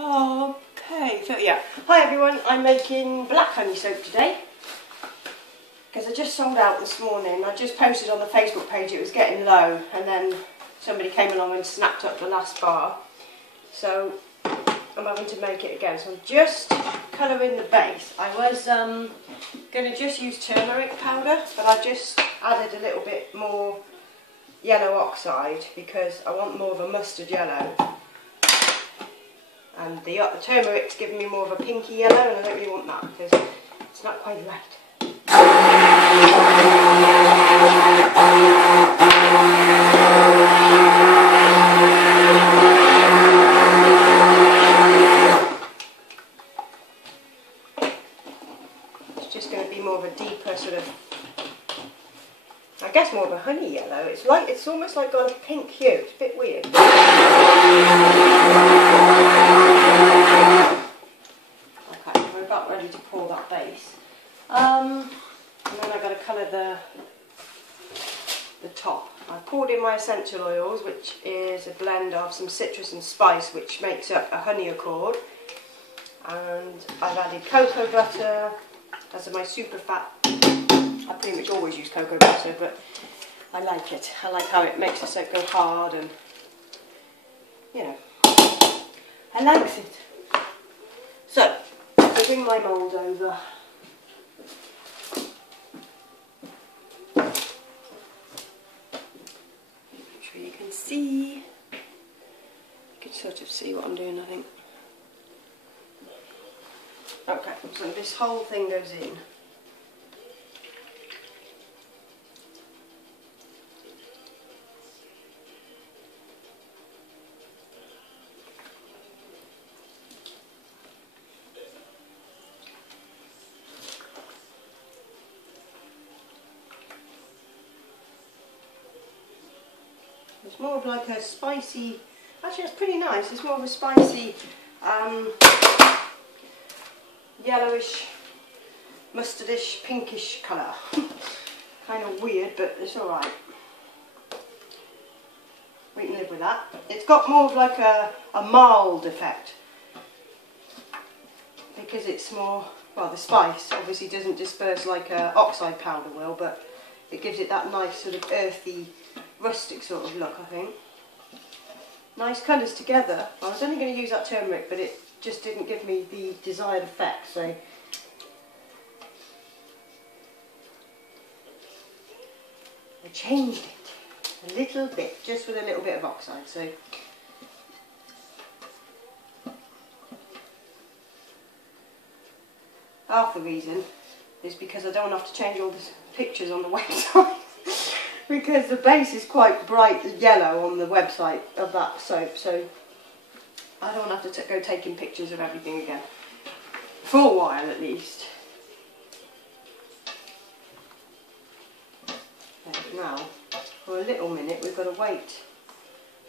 Okay, so yeah. Hi everyone, I'm making black honey soap today because I just sold out this morning. I just posted on the Facebook page it was getting low, and then somebody came along and snapped up the last bar, so I'm having to make it again. So I'm just colouring the base. I was going to just use turmeric powder, but I just added a little bit more yellow oxide because I want more of a mustard yellow. And the turmeric's giving me more of a pinky yellow, and I don't really want that because it's not quite right. It's just going to be more of a deeper sort of, I guess more of a honey yellow. It's almost like got a pink hue. It's a bit weird. Okay, we're about ready to pour that base. And then I've got to colour the top. I've poured in my essential oils, which is a blend of some citrus and spice, which makes up a honey accord. And I've added cocoa butter as my super fat. I pretty much always use cocoa butter, but I like it. I like how it makes the soap go hard, and you know, I likes it. So, I'll bring my mould over. Make sure you can see. You can sort of see what I'm doing, I think. Okay, so this whole thing goes in. It's more of like a spicy, actually it's pretty nice, it's more of a spicy, yellowish, mustardish, pinkish colour. Kind of weird, but it's alright. We can live with that. It's got more of like a mild effect, because it's more, well, the spice obviously doesn't disperse like oxide powder will, but it gives it that nice sort of earthy, rustic sort of look, I think. Nice colours together. I was only going to use that turmeric, but it just didn't give me the desired effect, so I changed it a little bit, just with a little bit of oxide. So half the reason is because I don't have to change all the pictures on the website. Because the base is quite bright yellow on the website of that soap, so I don't have to go taking pictures of everything again. For a while at least. Okay, now, for a little minute we've got to wait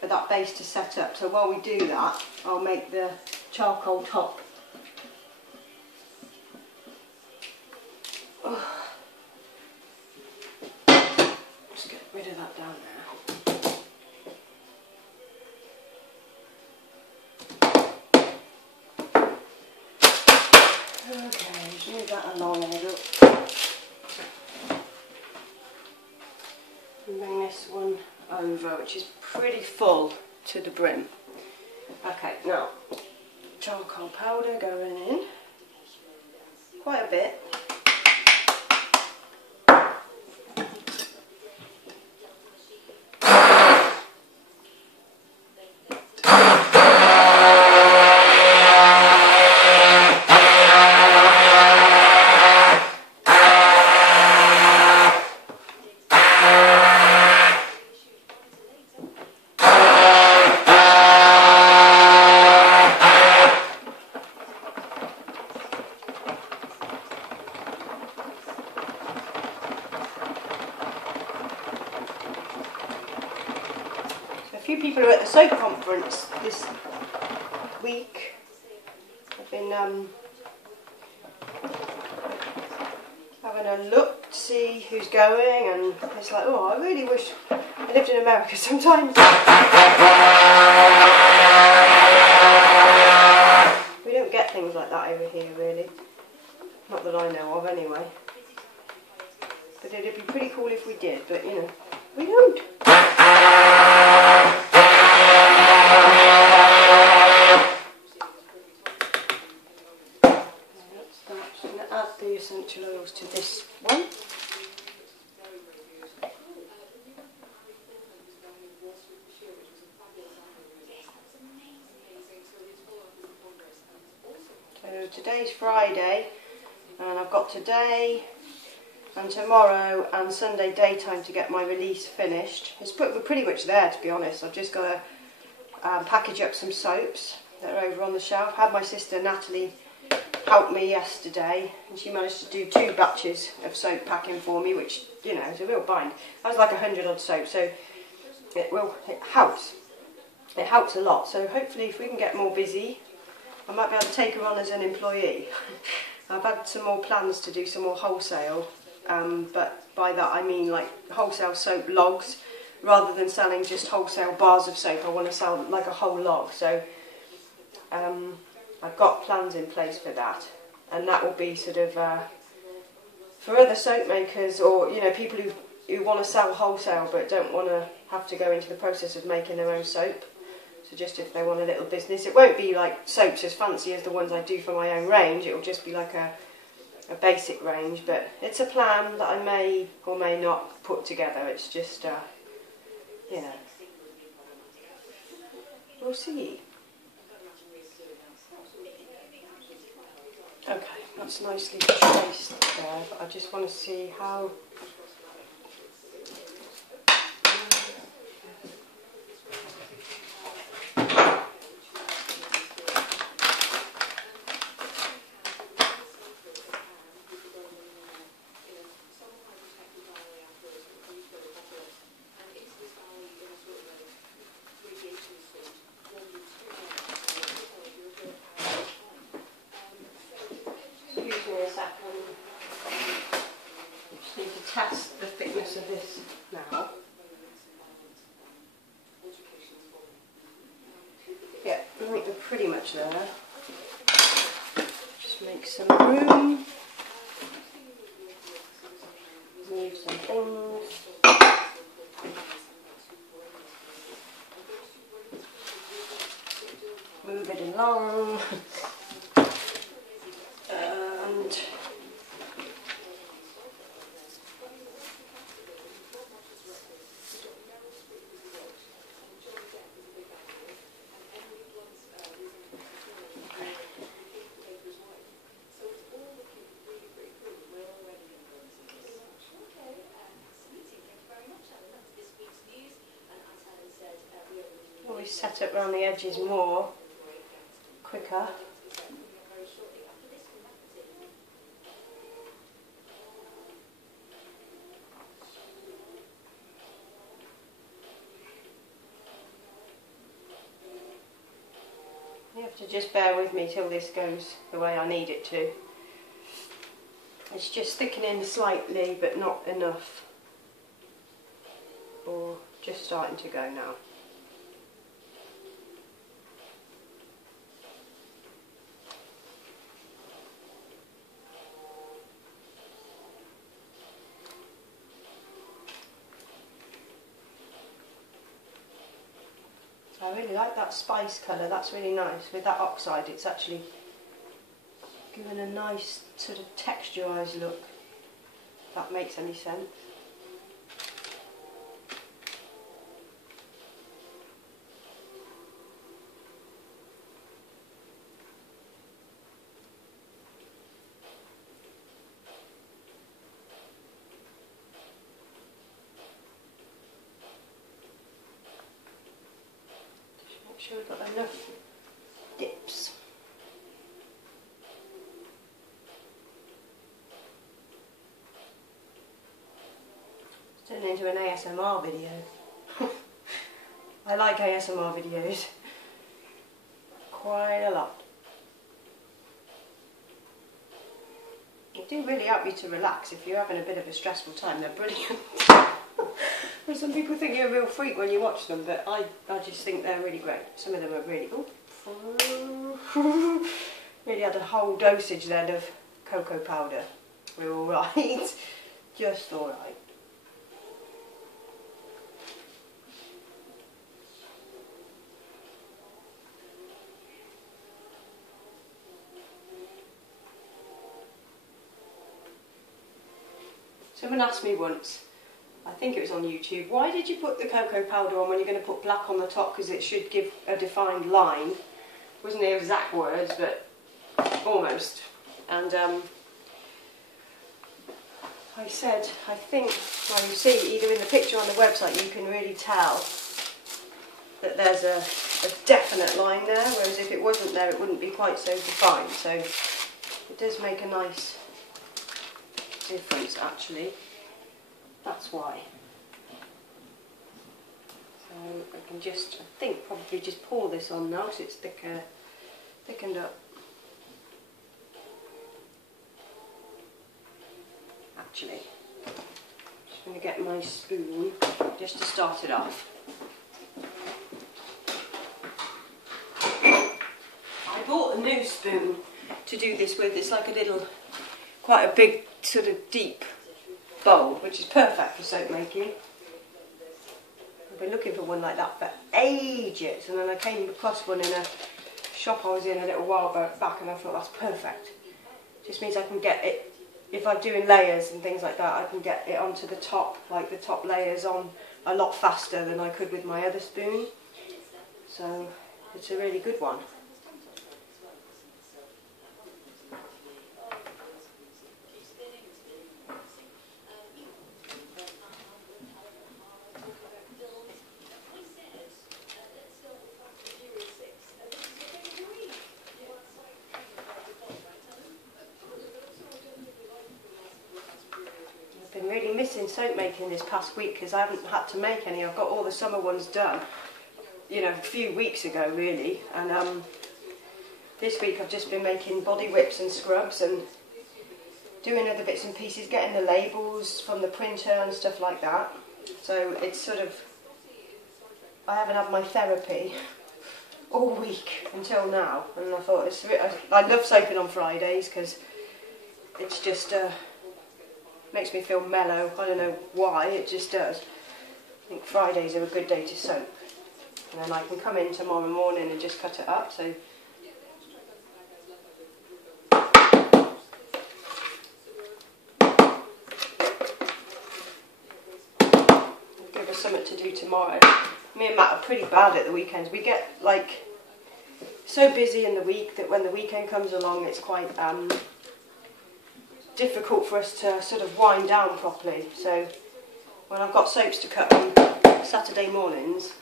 for that base to set up. So while we do that, I'll make the charcoal top. Rid of that down there. Okay, move that along a little. And bring this one over, which is pretty full to the brim. Okay, now charcoal powder going in. Quite a bit. A few people are at the soap conference this week. I've been having a look to see who's going, and it's like, oh, I really wish I lived in America sometimes. that over here really. Not that I know of anyway. But it'd be pretty cool if we did, but you know, we don't. I'm just going to add the essential oils to this one. So today's Friday, and I've got today and tomorrow and Sunday daytime to get my release finished. We're pretty much there, to be honest. I've just got to package up some soaps that are over on the shelf. I had my sister Natalie help me yesterday, and she managed to do 2 batches of soap packing for me, which, you know, is a real bind. That was like 100 odd soaps, so it helps. It helps a lot. So hopefully, if we can get more busy, I might be able to take her on as an employee. I've had some more plans to do some more wholesale, but by that I mean like wholesale soap logs, rather than selling just wholesale bars of soap. I want to sell like a whole log. So I've got plans in place for that, and that will be sort of for other soap makers, or you know, people who want to sell wholesale but don't want to have to go into the process of making their own soap. So just if they want a little business, it won't be like soaps as fancy as the ones I do for my own range. It will just be like a basic range, but it's a plan that I may or may not put together. It's just, you know, we'll see. Okay, that's nicely traced there, but I just want to see how... Test the thickness of this now. Yeah, I think we're pretty much there. Just make some room. Move some things. Move it along. And always set it around the edges more, quicker. You have to just bear with me till this goes the way I need it to. It's just thickening slightly, but not enough. Or just starting to go now. I really like that spice colour, that's really nice. With that oxide, it's actually given a nice sort of texturised look, if that makes any sense. Make sure we've got enough dips. It's turned into an ASMR video. I like ASMR videos quite a lot. They do really help you to relax if you're having a bit of a stressful time. They're brilliant. Some people think you're a real freak when you watch them, but I just think they're really great. Some of them are really... Oh, Really had a whole dosage then of cocoa powder. We're alright. Just alright. Someone asked me once, I think it was on YouTube, why did you put the cocoa powder on when you're going to put black on the top, because it should give a defined line. Wasn't the exact words, but almost. And I said, I think, well, you see, either in the picture on the website, you can really tell that there's a definite line there, whereas if it wasn't there, it wouldn't be quite so defined. So it does make a nice difference, actually. That's why. So I can just, I think, probably just pour this on now, so it's thickened up. Actually, just going to get my spoon just to start it off. I bought a new spoon to do this with. It's like a little, quite a big sort of deep bowl, which is perfect for soap making. I've been looking for one like that for ages, and then I came across one in a shop I was in a little while back, and I thought that's perfect. Just means I can get it, if I'm doing layers and things like that, I can get it onto the top, like the top layers on a lot faster than I could with my other spoon. So it's a really good one. I've been really missing soap making this past week because I haven't had to make any. I've got all the summer ones done, you know, a few weeks ago really, and this week I've just been making body whips and scrubs and doing other bits and pieces, getting the labels from the printer and stuff like that. So it's sort of, I haven't had my therapy all week until now, and I thought I love soaping on Fridays because it's just makes me feel mellow. I don't know why, it just does. I think Fridays are a good day to soap, and then I can come in tomorrow morning and just cut it up. So give us something to do tomorrow. Me and Matt are pretty bad at the weekends. We get like so busy in the week that when the weekend comes along, it's quite difficult for us to sort of wind down properly. So when I've got soaps to cut on Saturday mornings,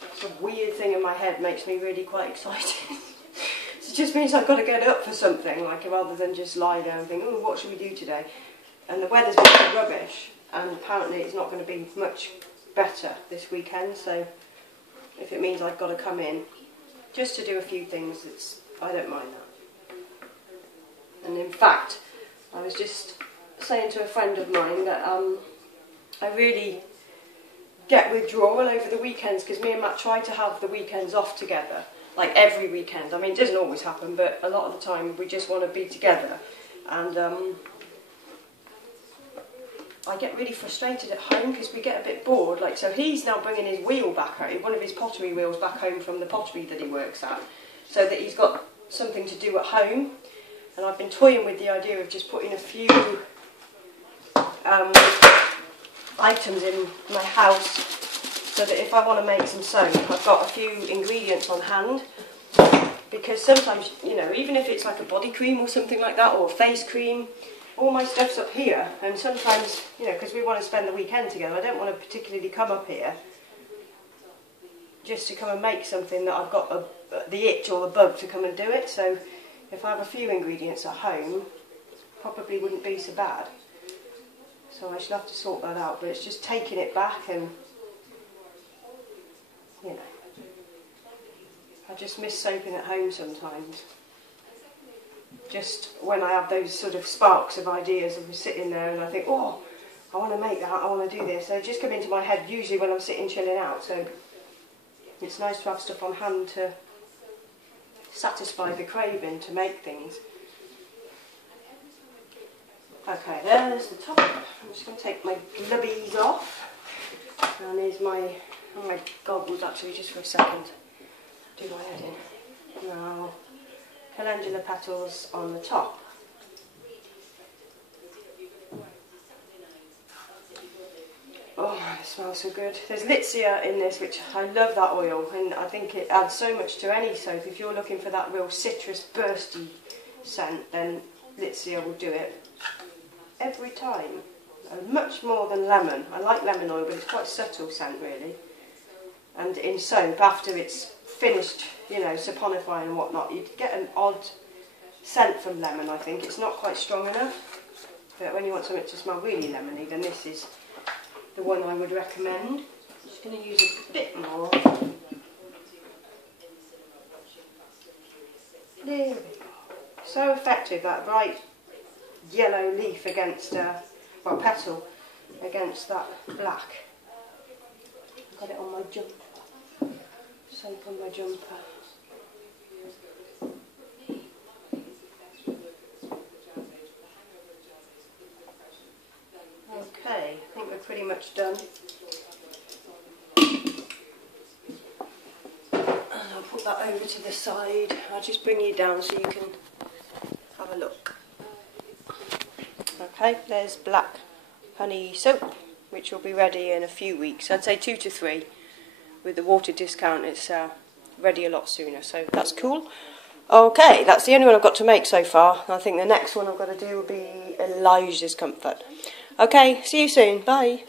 it's a weird thing in my head, makes me really quite excited. So it just means I've got to get up for something, like rather than just lie there and think, oh, what should we do today? And the weather's been rubbish, and apparently it's not going to be much better this weekend, so if it means I've got to come in just to do a few things, I don't mind that. And in fact, I was just saying to a friend of mine that I really get withdrawal over the weekends, because me and Matt try to have the weekends off together, like every weekend. I mean, it doesn't always happen, but a lot of the time we just want to be together. And I get really frustrated at home because we get a bit bored. Like, so he's now bringing his wheel back home, one of his pottery wheels back home from the pottery that he works at, so that he's got something to do at home. And I've been toying with the idea of just putting a few items in my house, so that if I want to make some soap, I've got a few ingredients on hand. Because sometimes, you know, even if it's like a body cream or something like that, or a face cream, all my stuff's up here. And sometimes, you know, because we want to spend the weekend together, I don't want to particularly come up here just to come and make something that I've got the itch or the bug to come and do it. So if I have a few ingredients at home, probably wouldn't be so bad. So I should have to sort that out, but it's just taking it back, and, you know, I just miss soaping at home sometimes. Just when I have those sort of sparks of ideas, I'm sitting there and I think, oh, I want to make that, I want to do this. They just come into my head usually when I'm sitting chilling out, so it's nice to have stuff on hand to satisfy the craving to make things. Okay, there's the top. I'm just going to take my glubbies off. And here's my goggles actually, just for a second. Do my head in. Now, calendula petals on the top. Oh, it smells so good. There's Litsea in this, which I love that oil, and I think it adds so much to any soap. If you're looking for that real citrus bursty scent, then Litsea will do it every time. Much more than lemon. I like lemon oil, but it's quite subtle scent really. And in soap, after it's finished, you know, saponifying and whatnot, you get an odd scent from lemon, I think. It's not quite strong enough. But when you want something to smell really lemony, then this is the one I would recommend. I'm just going to use a bit more. There we go. So effective, that bright yellow leaf against, well, petal against that black. I've got it on my jumper. Soap on my jumper. Okay, I think we're pretty much done. And I'll put that over to the side. I'll just bring you down so you can have a look. Okay, there's black honey soap, which will be ready in a few weeks. I'd say 2 to 3. With the water discount, it's ready a lot sooner, so that's cool. Okay, that's the only one I've got to make so far. I think the next one I've got to do will be Elijah's Comfort. Okay, see you soon. Bye.